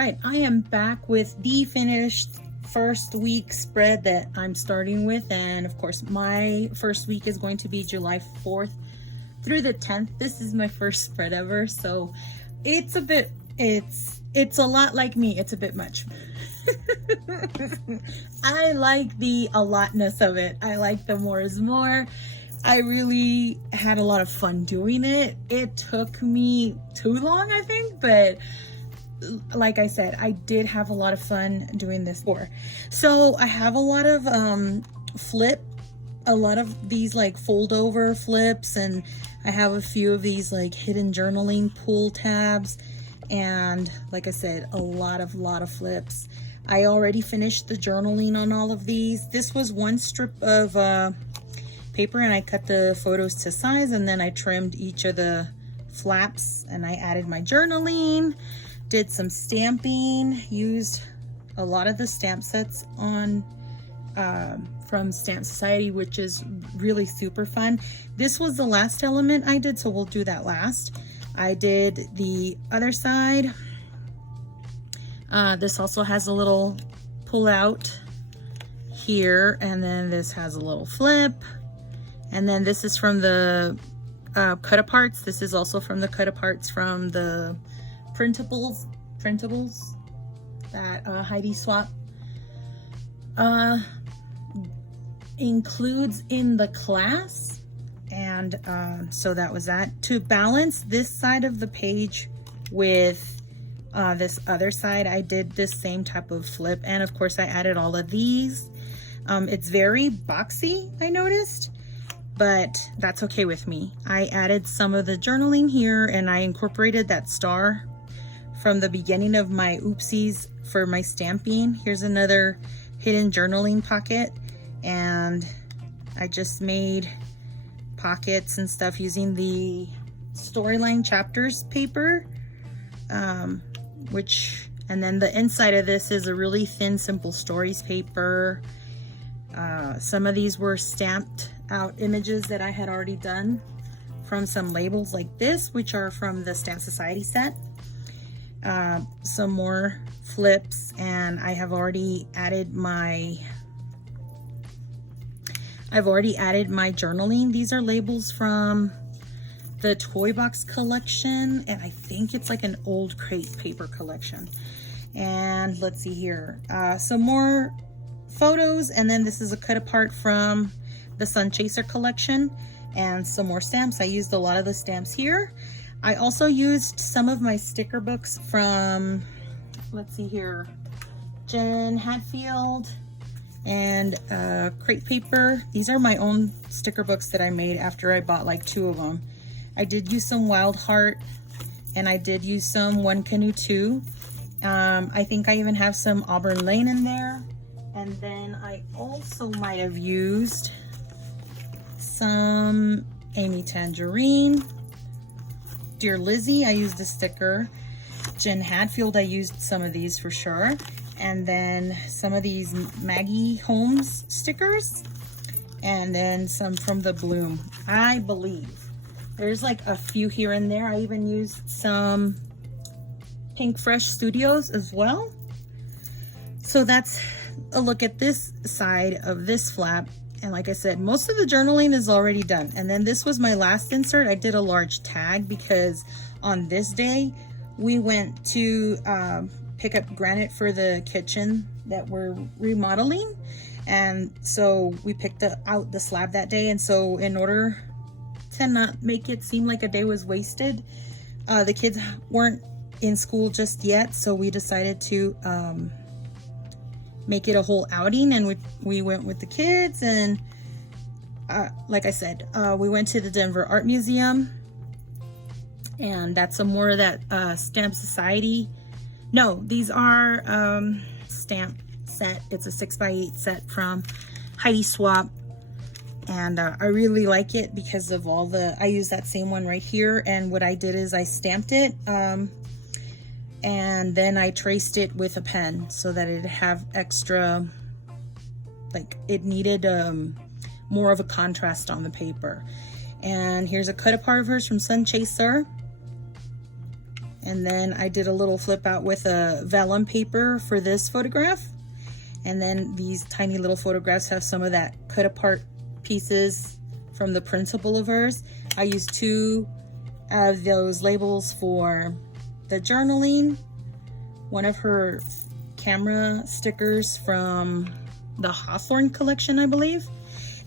right, I am back with the finished first week spread that I'm starting with, and of course my first week is going to be July 4th through the 10th. This is my first spread ever, so it's a bit, it's a lot like me. It's a bit much. I like the a lotness of it. I like the more is more. I really had a lot of fun doing it. It took me too long, I think, but like I said, I did have a lot of fun doing this for. So I have a lot of a lot of these like fold over flips, and I have a few of these like hidden journaling pull tabs, and like I said, a lot of flips. I already finished the journaling on all of these. This was one strip of paper, and I cut the photos to size, and then I trimmed each of the flaps, and I added my journaling, did some stamping, used a lot of the stamp sets on from Stamp Society, which is really super fun. This was the last element I did, so we'll do that last. I did the other side. This also has a little pull out here, and then this has a little flip, and then this is from the cut aparts. This is also from the cut aparts from the printables that Heidi Swap includes in the class. And so that was that. To balance this side of the page with this other side, I did this same type of flip, and of course I added all of these. It's very boxy, I noticed, but that's okay with me. I added some of the journaling here, and I incorporated that star from the beginning of my oopsies for my stamping. Here's another hidden journaling pocket, and I just made pockets and stuff using the Storyline Chapters paper, and then the inside of this is a really thin Simple Stories paper. Some of these were stamped out images that I had already done from some labels like this, which are from the Stamp Society set. Some more flips, and I have already added my journaling. These are labels from the Toy Box collection, and I think it's like an old crate paper collection. And let's see here, some more photos, and then this is a cut apart from the Sun Chaser collection, and some more stamps. I used a lot of the stamps here. I also used some of my sticker books from, let's see here, Jen Hatfield and crate paper. These are my own sticker books that I made after I bought like 2 of them. I did use some Wild Heart, and I did use some One Canoe 2. I think I even have some Auburn Lane in there. And then I also might have used some Amy Tangerine. Dear Lizzie, I used a sticker. Jen Hadfield, I used some of these for sure. And then some of these Maggie Holmes stickers. And then some from the Bloom, I believe. There's like a few here and there. I even used some Pink Fresh Studios as well. So that's a look at this side of this flap. And like I said, most of the journaling is already done. And then this was my last insert. I did a large tag because on this day we went to pick up granite for the kitchen that we're remodeling. And so we picked out the slab that day. And so in order to not make it seem like a day was wasted, the kids weren't in school just yet. So we decided to make it a whole outing, and we went with the kids. And like I said, we went to the Denver Art Museum, and that's some more of that Stamp Society. No, these are stamp set. It's a 6x8 set from Heidi Swap, and I really like it because of all the, I use that same one right here, and what I did is I stamped it and then I traced it with a pen so that it'd have extra, like it needed more of a contrast on the paper. And here's a cut apart of hers from Sun Chaser. And then I did a little flip out with a vellum paper for this photograph. And then these tiny little photographs have some of that cut apart pieces from the principal of hers. I used 2 of those labels for the journaling, one of her camera stickers from the Hawthorne collection, I believe.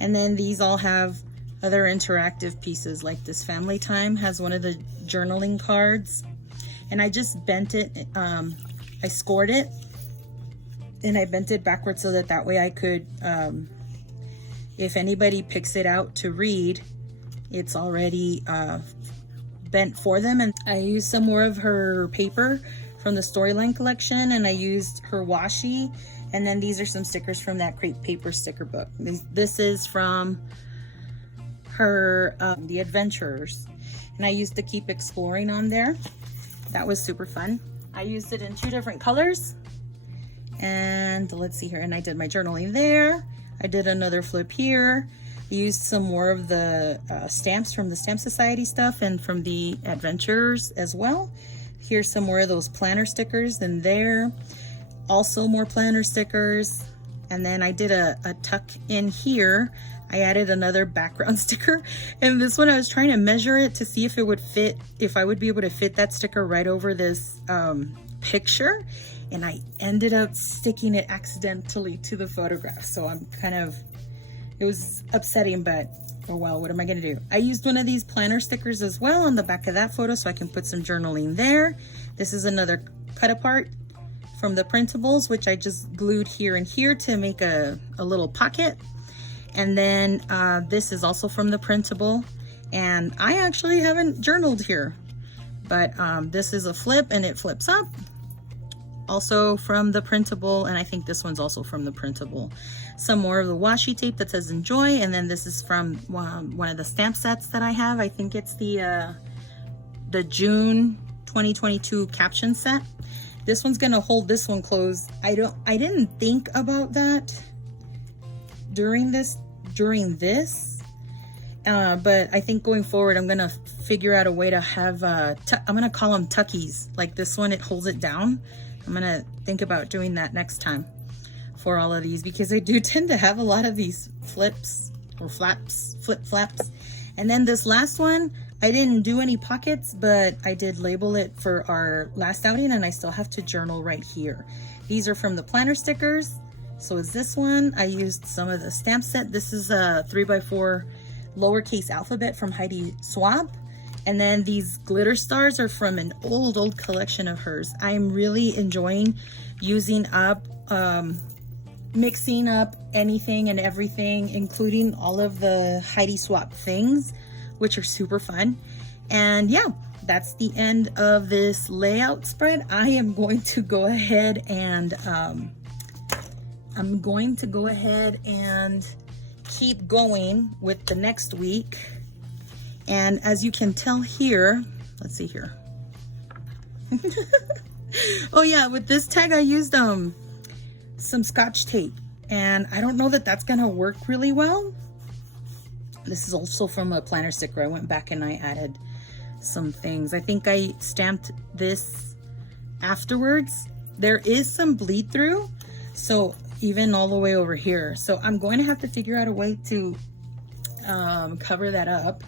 And then these all have other interactive pieces, like this family time has one of the journaling cards. And I just bent it, I scored it, and I bent it backwards so that way I could, if anybody picks it out to read, it's already bent for them. And I used some more of her paper from the Storyline collection, and I used her washi. And then these are some stickers from that crepe paper sticker book. This is from her The Adventurers, and I used to Keep Exploring on there. That was super fun. I used it in 2 different colors. And let's see here, and I did my journaling there. I did another flip here. I used some more of the stamps from the Stamp Society stuff and from the Adventures as well. Here's some more of those planner stickers in there. Also more planner stickers. And then I did a tuck in here. I added another background sticker. And this one I was trying to measure it to see if it would fit, if I would be able to fit that sticker right over this picture. And I ended up sticking it accidentally to the photograph. So I'm kind of, it was upsetting, but oh well, what am I gonna do? I used one of these planner stickers as well on the back of that photo so I can put some journaling there. This is another cut apart from the printables, which I just glued here and here to make a little pocket. And then this is also from the printable. And I actually haven't journaled here, but this is a flip and it flips up. Also from the printable, and I think this one's also from the printable. Some more of the washi tape that says enjoy, and then this is from one of the stamp sets that I have. I think it's the June 2022 caption set. This one's gonna hold this one closed. I didn't think about that during this, but I think going forward I'm gonna figure out a way to have I'm gonna call them tuckies. Like this one, it holds it down. I'm gonna think about doing that next time for all of these, because I do tend to have a lot of these flips or flaps, flip flaps. And then this last one, I didn't do any pockets, but I did label it for our last outing, and I still have to journal right here. These are from the planner stickers. So is this one. I used some of the stamp set. This is a 3x4 lowercase alphabet from Heidi Swapp. And then these glitter stars are from an old collection of hers. I'm really enjoying using up, mixing up anything and everything, including all of the Heidi Swapp things, which are super fun. And yeah, that's the end of this layout spread. I am going to go ahead and keep going with the next week. And as you can tell here, let's see here. Oh yeah, with this tag I used some Scotch tape, and I don't know that that's gonna work really well. This is also from a planner sticker. I went back and I added some things. I think I stamped this afterwards. There is some bleed through, so even all the way over here. So I'm going to have to figure out a way to cover that up.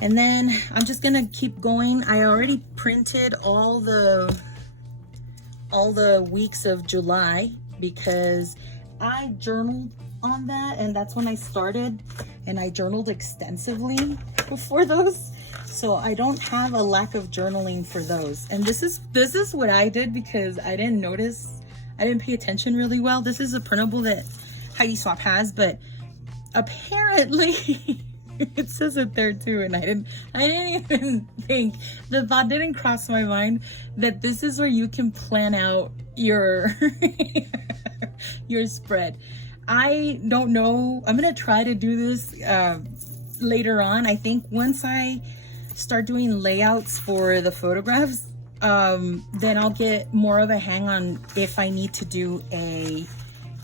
And then I'm just gonna keep going. I already printed all the weeks of July because I journaled on that, and that's when I started, and I journaled extensively before those. So I don't have a lack of journaling for those. And this is what I did because I didn't pay attention really well. This is a printable that Heidi Swapp has, but apparently it says it there too, and I didn't even think, the thought didn't cross my mind that this is where you can plan out your your spread. I don't know. I'm gonna try to do this later on. I think once I start doing layouts for the photographs, then I'll get more of a hang on if I need to do a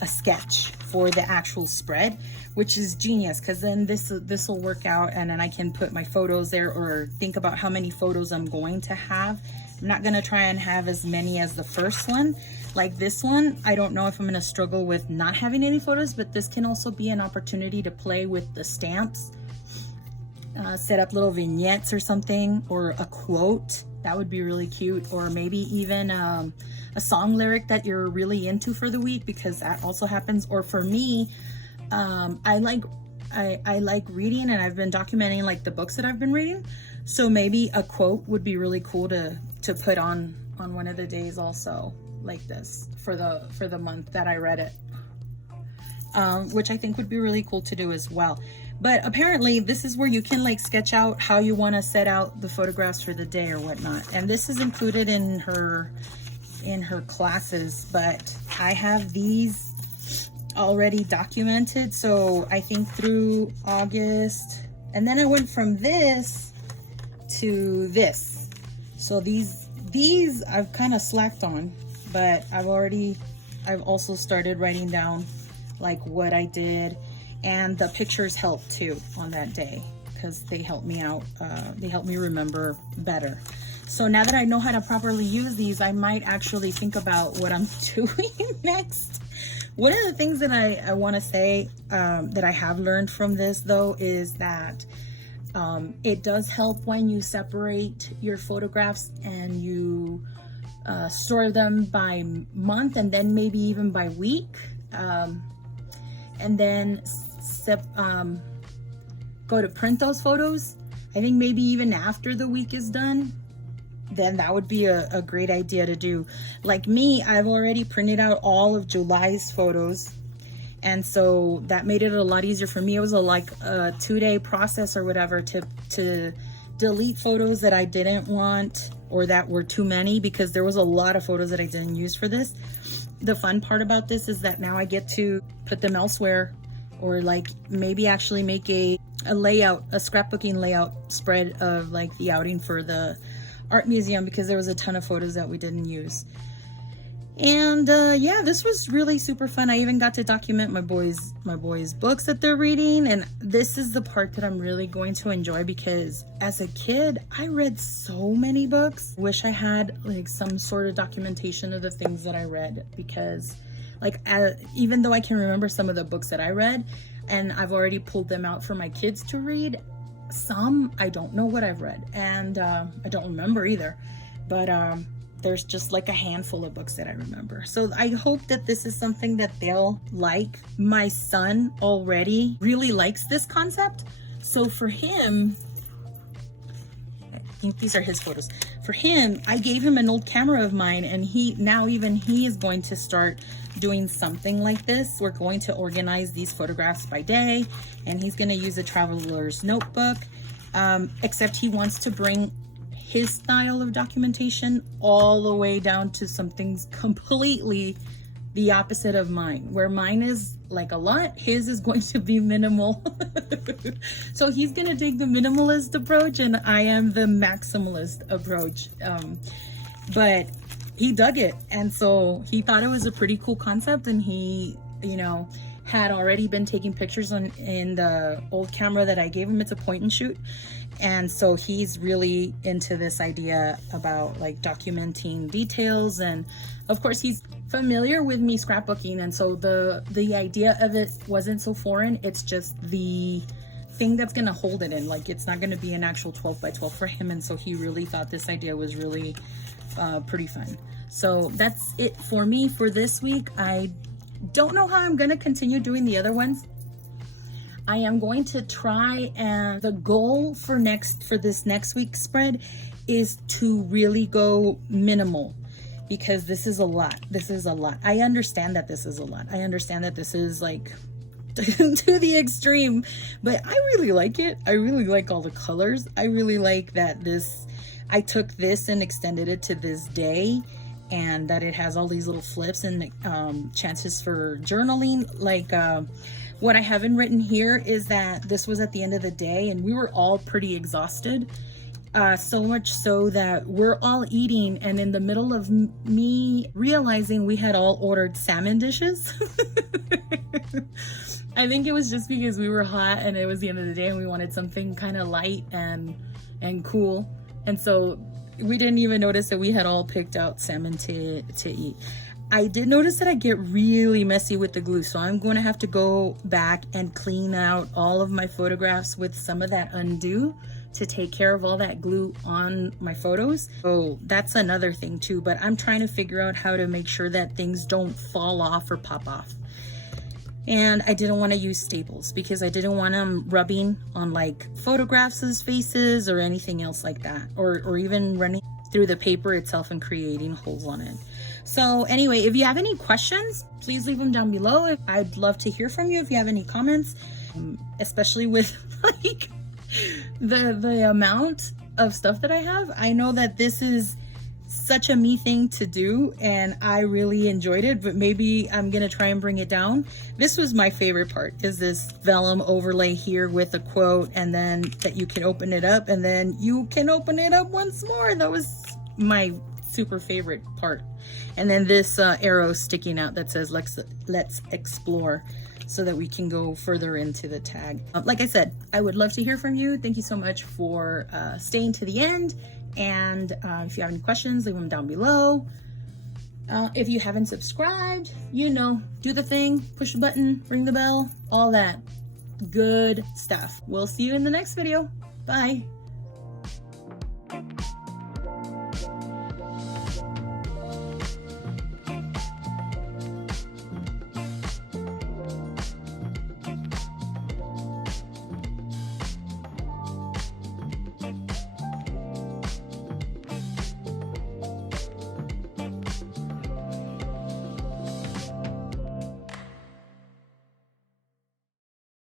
sketch for the actual spread, which is genius, because then this will work out, and then I can put my photos there or think about how many photos I'm going to have I'm not gonna try and have as many as the first one. Like this one, I don't know if I'm gonna struggle with not having any photos, but this can also be an opportunity to play with the stamps, set up little vignettes or something, or a quote. That would be really cute. Or maybe even a song lyric that you're really into for the week, because that also happens. Or for me, I like reading, and I've been documenting like the books that I've been reading. So maybe a quote would be really cool to put on one of the days also, like this, for the month that I read it, which I think would be really cool to do as well. But apparently this is where you can like sketch out how you want to set out the photographs for the day or whatnot. And this is included in her classes, but I have these already documented. So I think through August, and then I went from this to this. So these I've kind of slacked on, but I've also started writing down like what I did, and the pictures help too on that day because they help me out. They help me remember better. So now that I know how to properly use these, I might actually think about what I'm doing next. One of the things that I want to say that I have learned from this though is that it does help when you separate your photographs and you store them by month, and then maybe even by week, and then go to print those photos. I think maybe even after the week is done, then that would be a great idea to do. Like me, I've already printed out all of July's photos, and so that made it a lot easier for me. It was like a 2-day process or whatever to delete photos that I didn't want or that were too many, because there was a lot of photos that I didn't use for this. The fun part about this is that now I get to put them elsewhere, or like maybe actually make a layout, a scrapbooking layout spread of like the outing for the art museum, because there was a ton of photos that we didn't use. And yeah, this was really super fun. I even got to document my boys' books that they're reading, and this is the part that I'm really going to enjoy, because as a kid I read so many books. Wish I had like some sort of documentation of the things that I read, because like even though I can remember some of the books that I read and I've already pulled them out for my kids to read, some I don't know what I've read, and I don't remember either, but there's just like a handful of books that I remember. So I hope that this is something that they'll like. My son already really likes this concept. So for him, I think these are his photos. For him, I gave him an old camera of mine, and he is going to start doing something like this. We're going to organize these photographs by day, and he's going to use a traveler's notebook, except he wants to bring his style of documentation all the way down to some things completely the opposite of mine. Where mine is like a lot, his is going to be minimal. So he's gonna take the minimalist approach, and I am the maximalist approach. But he dug it, and so he thought it was a pretty cool concept, and he, you know, had already been taking pictures in the old camera that I gave him. It's a point and shoot. And so he's really into this idea about like documenting details, and of course he's familiar with me scrapbooking, and so the idea of it wasn't so foreign. It's just the thing that's gonna hold it in, like it's not gonna be an actual 12 by 12 for him, and so he really thought this idea was really pretty fun. So that's it for me for this week. I don't know how I'm gonna continue doing the other ones. I am going to try, and the goal for this next week's spread is to really go minimal, because this is a lot. I understand that this is a lot. I understand that this is like to the extreme, but I really like it. I really like all the colors. I really like that I took this and extended it to this day, and that it has all these little flips and chances for journaling. Like what I haven't written here is that this was at the end of the day, and we were all pretty exhausted. So much so that we're all eating, and in the middle of me realizing we had all ordered salmon dishes. I think it was just because we were hot and it was the end of the day and we wanted something kind of light and cool. And so we didn't even notice that we had all picked out salmon to eat. I did notice that I get really messy with the glue, so I'm going to have to go back and clean out all of my photographs with some of that undo to take care of all that glue on my photos. So that's another thing too, but I'm trying to figure out how to make sure that things don't fall off or pop off. And I didn't want to use staples because I didn't want them rubbing on like photographs' faces or anything else like that, or even running through the paper itself and creating holes on it. So anyway, if you have any questions, please leave them down below. I'd love to hear from you if you have any comments, especially with like the amount of stuff that I have. I know that this is such a me thing to do and I really enjoyed it, but maybe I'm gonna try and bring it down. This was my favorite part, is this vellum overlay here with a quote, and then that you can open it up and then you can open it up once more. That was my super favorite part. And then this arrow sticking out that says let's explore, so that we can go further into the tag. Like I said, I would love to hear from you. Thank you so much for staying to the end. And if you have any questions, leave them down below. If you haven't subscribed, you know, do the thing, push the button, ring the bell, all that good stuff. We'll see you in the next video. Bye.